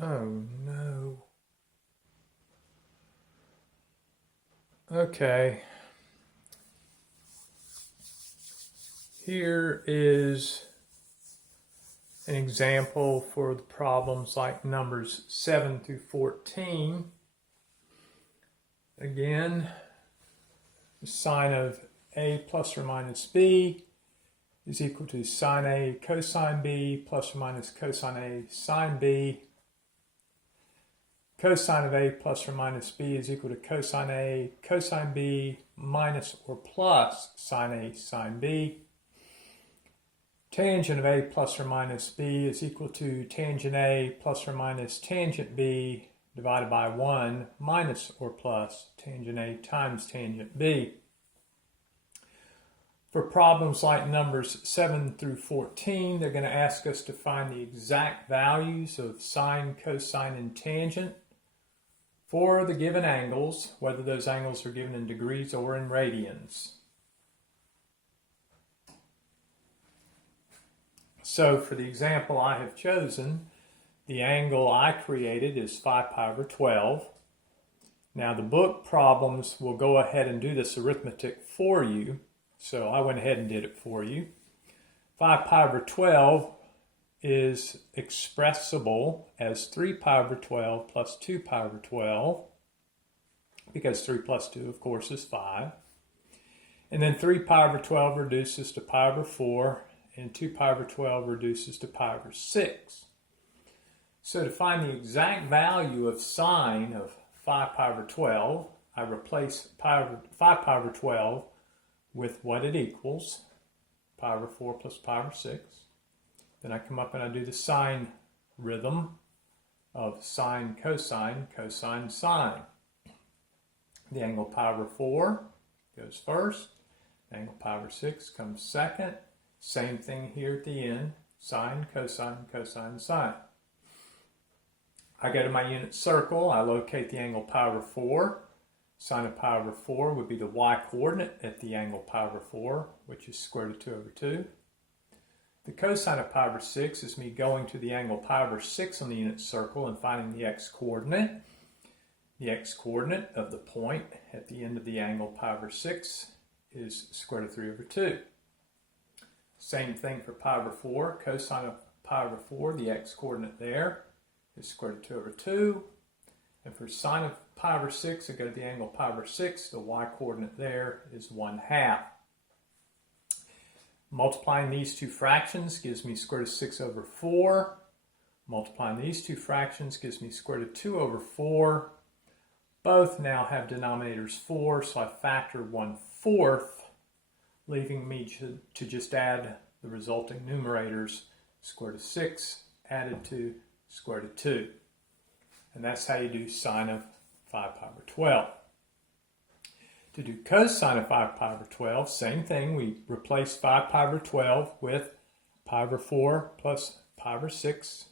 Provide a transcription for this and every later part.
Oh no. Okay. Here is an example for the problems like numbers 7 through 14. Again, the sine of a plus or minus b is equal to sine a cosine b plus or minus cosine a sine b. Cosine of a plus or minus b is equal to cosine a cosine b minus or plus sine a sine b. Tangent of a plus or minus b is equal to tangent a plus or minus tangent b divided by 1 minus or plus tangent a times tangent b. For problems like numbers 7 through 14, they're going to ask us to find the exact values of sine, cosine, and tangent for the given angles, whether those angles are given in degrees or in radians. So for the example I have chosen, the angle I created is 5 pi over 12. Now the book problems will go ahead and do this arithmetic for you, so I went ahead and did it for you. 5 pi over 12 is expressible as 3 pi over 12 plus 2 pi over 12, because 3 plus 2, of course, is 5. And then 3 pi over 12 reduces to pi over 4, and 2 pi over 12 reduces to pi over 6. So to find the exact value of sine of 5 pi over 12, I replace 5 pi over 12 with what it equals, pi over 4 plus pi over 6. Then I come up and I do the sine rhythm of sine, cosine, cosine, sine. The angle pi over 4 goes first. The angle pi over 6 comes second. Same thing here at the end, sine, cosine, cosine, sine. I go to my unit circle, I locate the angle pi over 4. Sine of pi over 4 would be the y-coordinate at the angle pi over 4, which is square root of 2 over 2. The cosine of pi over 6 is me going to the angle pi over 6 on the unit circle and finding the x-coordinate. The x-coordinate of the point at the end of the angle pi over 6 is square root of 3 over 2. Same thing for pi over 4. Cosine of pi over 4, the x-coordinate there is square root of 2 over 2. And for sine of pi over 6, I go to the angle pi over 6. The y-coordinate there is 1/2. Multiplying these two fractions gives me square root of 6 over 4. Multiplying these two fractions gives me square root of 2 over 4. Both now have denominators 4, so I factor 1/4, leaving me to just add the resulting numerators, square root of 6 added to square root of 2. And that's how you do sine of 5 pi over 12. To do cosine of 5 pi over 12, same thing. We replace 5 pi over 12 with pi over 4 plus pi over 6.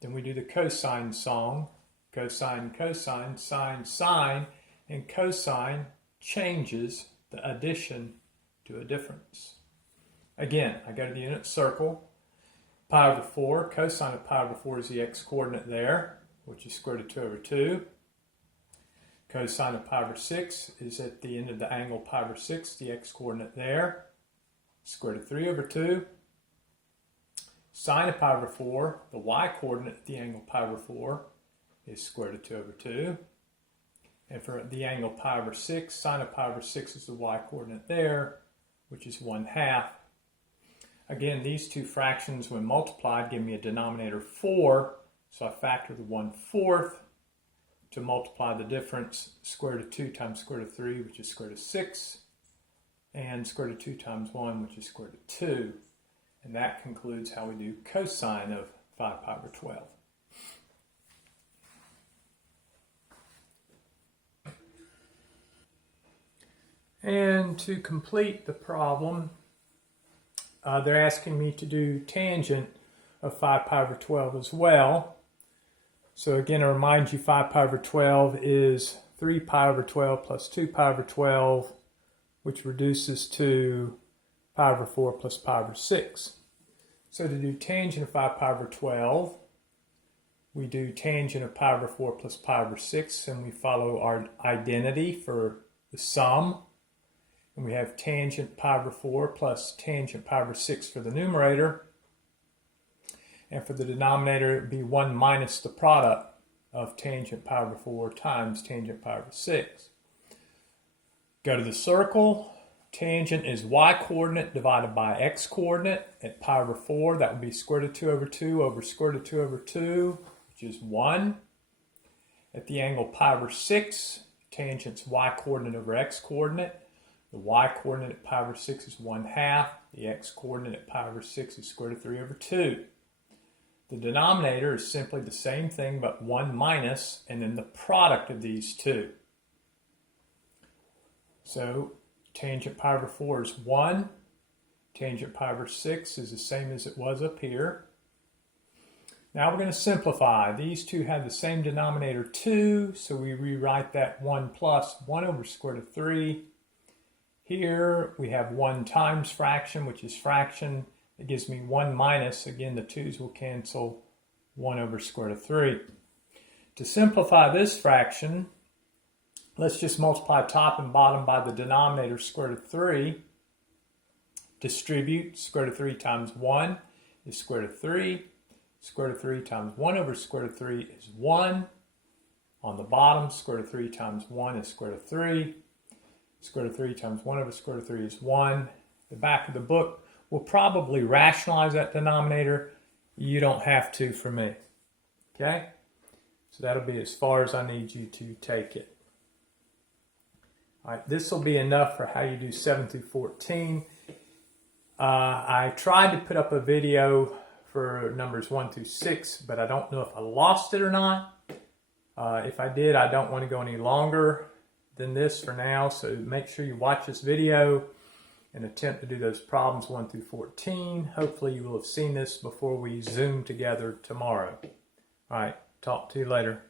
Then we do the cosine song. Cosine, cosine, sine, sine. And cosine changes the addition to a difference. Again, I go to the unit circle. Pi over 4, cosine of pi over 4 is the x-coordinate there, which is square root of 2 over 2. Cosine of pi over 6 is at the end of the angle pi over 6, the x-coordinate there, square root of 3 over 2. Sine of pi over 4, the y-coordinate at the angle pi over 4 is square root of 2 over 2. And for the angle pi over 6, sine of pi over 6 is the y-coordinate there, which is 1/2. Again, these two fractions, when multiplied, give me a denominator 4, so I factor the 1/4 to multiply the difference, square root of 2 times square root of 3, which is square root of 6, and square root of 2 times 1, which is square root of 2. And that concludes how we do cosine of 5 pi over 12. And to complete the problem, they're asking me to do tangent of 5 pi over 12 as well. So again, I remind you 5 pi over 12 is 3 pi over 12 plus 2 pi over 12, which reduces to pi over 4 plus pi over 6. So to do tangent of 5 pi over 12, we do tangent of pi over 4 plus pi over 6, and we follow our identity for the sum. And we have tangent pi over 4 plus tangent pi over 6 for the numerator. And for the denominator, it would be 1 minus the product of tangent pi over 4 times tangent pi over 6. Go to the circle. Tangent is y-coordinate divided by x-coordinate at pi over 4. That would be square root of 2 over 2 over square root of 2 over 2, which is 1. At the angle pi over 6, tangent's y-coordinate over x-coordinate. The y-coordinate at pi over 6 is 1/2. The x-coordinate at pi over 6 is square root of 3 over 2. The denominator is simply the same thing but 1 minus, and then the product of these two. So tangent pi over 4 is 1. Tangent pi over 6 is the same as it was up here. Now we're going to simplify. These two have the same denominator 2, so we rewrite that 1 plus 1 over square root of 3. Here we have 1 times fraction, which is fraction. It gives me 1 minus. Again, the 2's will cancel 1 over square root of 3. To simplify this fraction, let's just multiply top and bottom by the denominator square root of 3. Distribute. Square root of 3 times 1 is square root of 3. Square root of 3 times 1 over square root of 3 is 1. On the bottom, square root of 3 times 1 is square root of 3. Square root of 3 times 1 over square root of 3 is 1. The back of the book will probably rationalize that denominator. You don't have to for me. Okay? So that'll be as far as I need you to take it. All right, this will be enough for how you do 7 through 14. I tried to put up a video for numbers 1 through 6, but I don't know if I lost it or not. If I did, I don't want to go any longer than this for now, so make sure you watch this video and attempt to do those problems 1 through 14. Hopefully you will have seen this before we Zoom together tomorrow. All right, talk to you later.